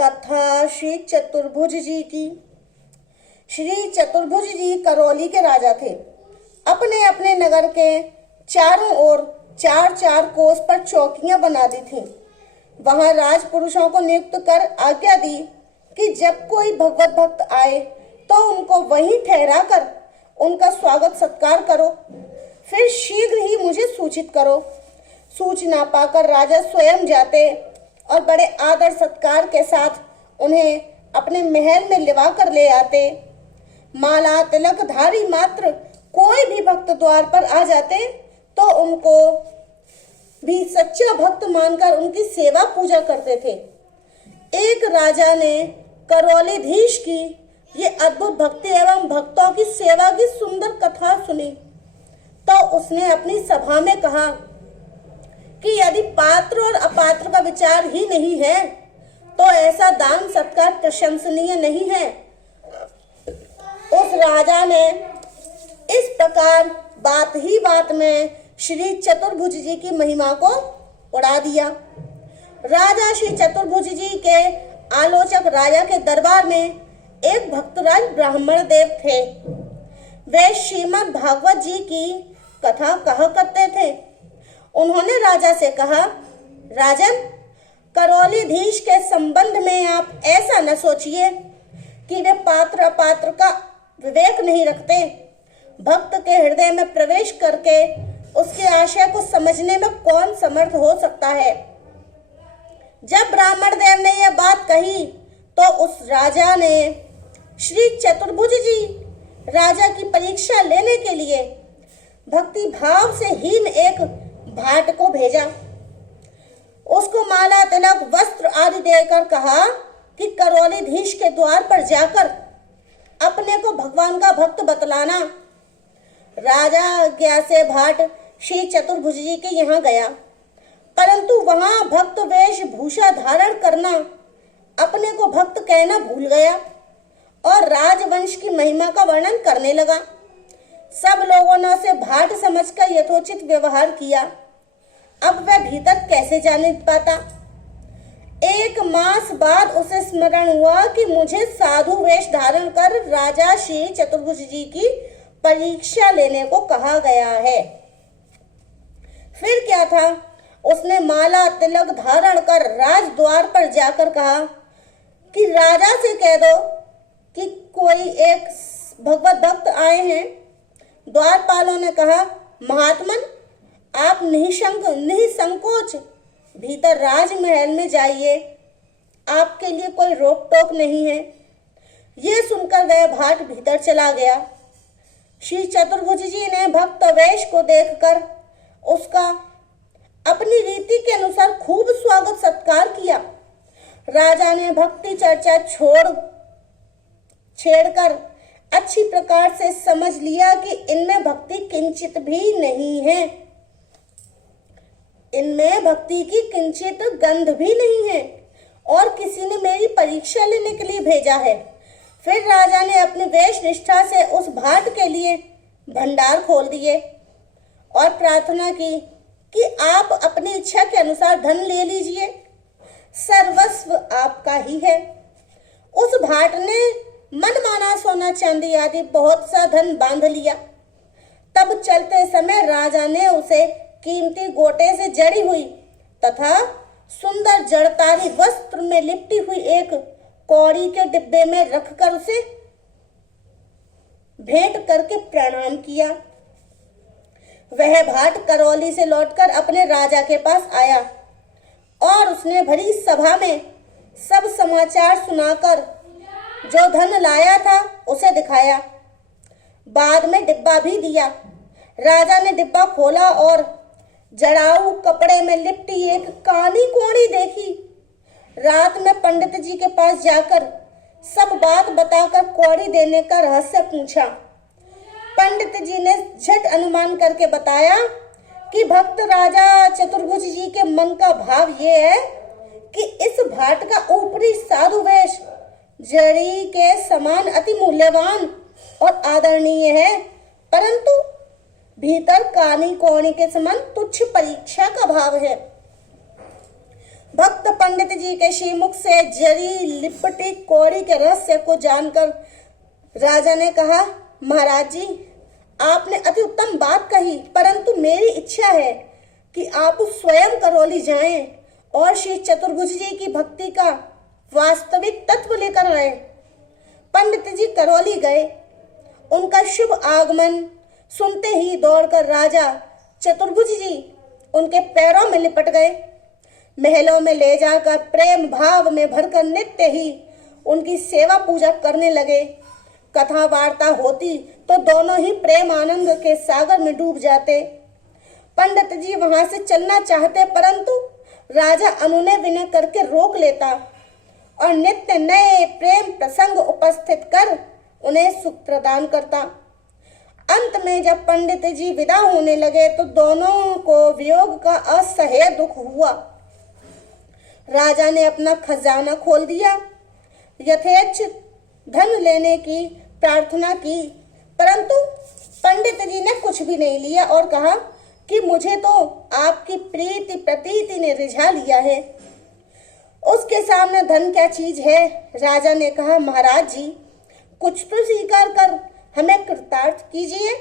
कथा श्री चतुर्भुज जी की। श्री चतुर्भुज जी करौली के राजा थे। अपने अपने नगर के चारों ओर चार चार कोस पर चौकियां बना दी थीं। वहां राजपुरुषों को नियुक्त कर आज्ञा दी कि जब कोई भगवत भक्त आए तो उनको वहीं ठहरा कर उनका स्वागत सत्कार करो, फिर शीघ्र ही मुझे सूचित करो। सूचना पाकर राजा स्वयं जाते और बड़े आदर सत्कार के साथ उन्हें अपने महल में लिवा कर ले आते। माला तिलक धारी मात्र कोई भी भक्त द्वार पर आ जाते तो उनको भी सच्चा भक्त मानकर उनकी सेवा पूजा करते थे। एक राजा ने करौलीधीश की ये अद्भुत भक्ति एवं भक्तों की सेवा की सुंदर कथा सुनी तो उसने अपनी सभा में कहा कि यदि पात्र और अपात्र का विचार ही नहीं है तो ऐसा दान सत्कार प्रशंसनीय नहीं है। उस राजा ने इस प्रकार बात ही बात में श्री चतुर्भुज जी की महिमा को उड़ा दिया। राजा श्री चतुर्भुज जी के आलोचक राजा के दरबार में एक भक्तराज ब्राह्मण देव थे। वे श्रीमद् भागवत जी की कथा कहा करते थे। उन्होंने राजा से कहा, राजन, करौलीधीश के संबंध में आप ऐसा न सोचिए कि वे पात्र अपात्र का विवेक नहीं रखते। भक्त के हृदय में प्रवेश करके उसके आशय को समझने में कौन समर्थ हो सकता है। जब ब्राह्मण देव ने यह बात कही तो उस राजा ने श्री चतुर्भुज जी राजा की परीक्षा लेने के लिए भक्ति भाव से हीन एक भाट को भेजा। उसको माला तिलक वस्त्र आदि देकर कहा कि करौलीधीश के द्वार पर जाकर अपने को भगवान का भक्त बतलाना। राजा आज्ञा से भाट श्री चतुर्भुज जी के यहाँ गया, परंतु वहां भक्त वेश भूषा धारण करना अपने को भक्त कहना भूल गया और राजवंश की महिमा का वर्णन करने लगा। सब लोगों ने उसे भाट समझकर यथोचित व्यवहार किया। अब वह भीतर कैसे जाने पाता। एक मास बाद उसे स्मरण हुआ कि मुझे साधु वेश धारण कर राजा श्री चतुर्भुज जी की परीक्षा लेने को कहा गया है। फिर क्या था, उसने माला तिलक धारण कर राज द्वार पर जाकर कहा कि राजा से कह दो कि कोई एक भगवत भक्त आए हैं। द्वारपालों ने कहा, महात्मन, आप निसंकोच भीतर राजमहल में जाइए, आपके लिए कोई रोक टोक नहीं है। यह सुनकर वह भाट भीतर चला गया। श्री चतुर्भुज जी ने भक्त वेश को देखकर उसका अपनी रीति के अनुसार खूब स्वागत सत्कार किया। राजा ने भक्ति चर्चा छेड़कर अच्छी प्रकार से समझ लिया कि इनमें भक्ति किंचित भी नहीं है, इनमें भक्ति की किंचित गंध भी नहीं है और किसी ने मेरी परीक्षा लेने के लिए भेजा है। फिर राजा ने अपनी वेश निष्ठा से उस भाट के लिए भंडार खोल दिए और प्रार्थना की कि आप अपनी इच्छा के अनुसार धन ले लीजिए, सर्वस्व आपका ही है। उस भाट ने मनमाना सोना चांदी आदि बहुत सा धन बांध लिया। तब चलते समय राजा ने उसे कीमती गोटे से जड़ी हुई तथा सुंदर जड़तारी वस्त्र में लिपटी हुई एक कौड़ी के डिब्बे में रखकर उसे भेंट करके प्रणाम किया। वह भाट करौली से लौटकर अपने राजा के पास आया और उसने भरी सभा में सब समाचार सुनाकर जो धन लाया था उसे दिखाया। बाद में डिब्बा भी दिया। राजा ने डिब्बा खोला और जड़ाऊ कपड़े में लिपटी एक कानी कोड़ी देखी। रात में पंडित जी के पास जाकर सब बात बताकर कौड़ी देने का रहस्य पूछा। पंडित जी ने झट अनुमान करके बताया कि भक्त राजा चतुर्भुज जी के मन का भाव ये है कि इस भाट का ऊपरी साधु वेश जड़ी के समान अति मूल्यवान और आदरणीय है, परंतु भीतर कानी कोणी के समान तुच्छ परीक्षा का भाव है। भक्त पंडित जी के श्रीमुख से जरी लिपटी कौड़ी के रहस्य को जानकर राजा ने कहा, महाराज जी, आपने अति उत्तम बात कही, परंतु मेरी इच्छा है कि आप स्वयं करौली जाएं और श्री चतुर्भुज जी की भक्ति का वास्तविक तत्व लेकर आए। पंडित जी करौली गए। उनका शुभ आगमन सुनते ही दौड़कर राजा चतुर्भुज जी उनके पैरों में लिपट गए। महलों में ले जाकर प्रेम भाव में भरकर नित्य ही उनकी सेवा पूजा करने लगे। कथा वार्ता होती तो दोनों ही प्रेम आनंद के सागर में डूब जाते। पंडित जी वहां से चलना चाहते, परंतु राजा अनुनय विनय करके रोक लेता और नित्य नए प्रेम प्रसंग उपस्थित कर उन्हें सुख प्रदान करता। अंत में जब पंडित जी विदा होने लगे तो दोनों को वियोग का असह्य दुख हुआ। राजा ने अपना खजाना खोल दिया, यथेच्छ धन लेने की प्रार्थना की, परंतु पंडित जी ने कुछ भी नहीं लिया और कहा कि मुझे तो आपकी प्रीति प्रतीति ने रिझा लिया है। उसके सामने धन क्या चीज है? राजा ने कहा, महाराज जी, कुछ तो स्वीकार कर हमें कृतार्थ कीजिए।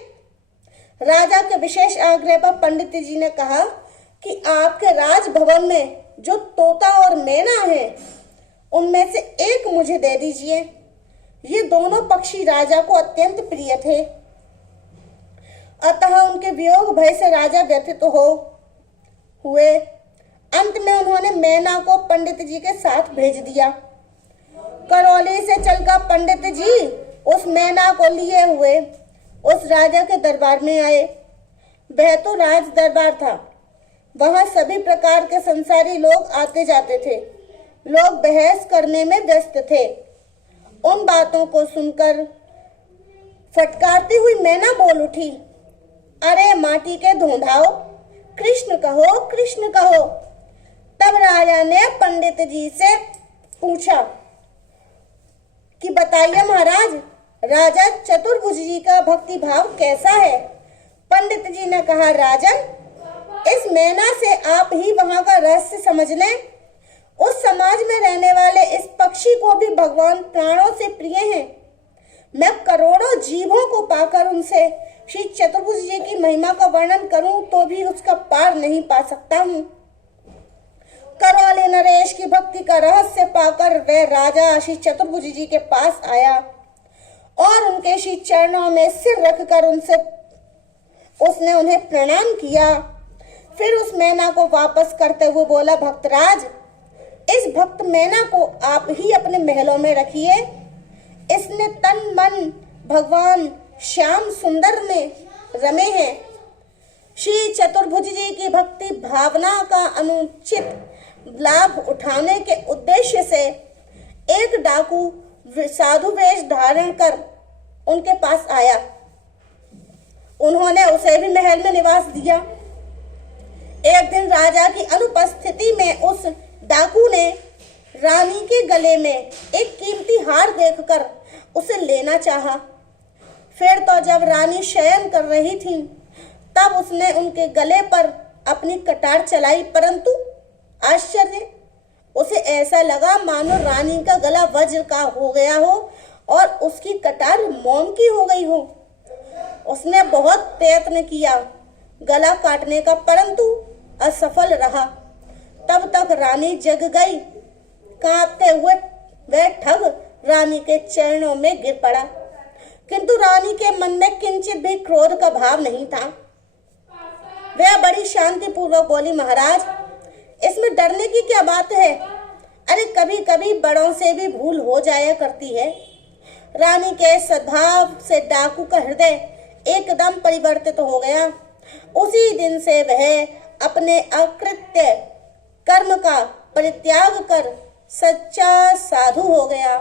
राजा के विशेष आग्रह पर पंडित जी ने कहा कि आपके राजभवन में जो तोता और मैना है, उनमें से एक मुझे दे दीजिए। ये दोनों पक्षी राजा को अत्यंत प्रिय थे, अतः उनके वियोग भय से राजा व्यथित हुए। अंत में उन्होंने मैना को पंडित जी के साथ भेज दिया। करौली से चलकर पंडित जी उस मैना को लिए हुए उस राजा के दरबार में आए। वह तो राज दरबार था। वहां सभी प्रकार के संसारी लोग आते जाते थे। लोग बहस करने में व्यस्त थे। उन बातों को सुनकर फटकारती हुई मैना बोल उठी, अरे माटी के धोंधाओ, कृष्ण कहो, कृष्ण कहो। तब राजा ने पंडित जी से पूछा कि बताइए महाराज, राजा चतुर्भुज जी का भक्ति भाव कैसा है? पंडित जी ने कहा, राजन, इस मैना से आप ही वहां का रहस्य समझ लें। उस समाज में रहने वाले इस पक्षी को भी भगवान प्राणों से प्रिय हैं। मैं करोड़ों जीवों को पाकर उनसे श्री चतुर्भुज जी की महिमा का वर्णन करूं तो भी उसका पार नहीं पा सकता हूं। करौली नरेश की भक्ति का रहस्य पाकर वह राजा श्री चतुर्भुज जी के पास आया और उनके श्री चरणों में सिर रखकर उसने उन्हें प्रणाम किया। फिर उस मैना को वापस करते हुए बोला, भक्तराज, इस भक्त मैना को आप ही अपने महलों में रखिए। इसने तन मन भगवान श्याम सुंदर में रमे हैं। श्री चतुर्भुज जी की भक्ति भावना का अनुचित लाभ उठाने के उद्देश्य से एक डाकू साधु वेश धारण कर उनके पास आया। उन्होंने उसे भी महल में निवास दिया। एक दिन राजा की अनुपस्थिति में उस डाकू ने रानी के गले में एक कीमती हार देखकर उसे लेना चाहा। फिर तो जब रानी शयन कर रही थी तब उसने उनके गले पर अपनी कटार चलाई, परंतु आश्चर्य, उसे ऐसा लगा मानो रानी का गला वज्र का हो गया हो और उसकी कटार मोम की हो गई हो। उसने बहुत प्रयत्न किया गला काटने का, परंतु असफल रहा। तब तक रानी जग गई। कांपते हुए वह ठग रानी के चरणों में गिर पड़ा, किंतु रानी के मन में किंचित भी क्रोध का भाव नहीं था। वह बड़ी शांति पूर्वक बोली, महाराज, इसमें डरने की क्या बात है? अरे कभी कभी बड़ों से भी भूल हो जाया करती है। रानी के सद्भाव से डाकू का हृदय एकदम परिवर्तित हो गया। उसी दिन से वह अपने अकृत्य कर्म का परित्याग कर सच्चा साधु हो गया।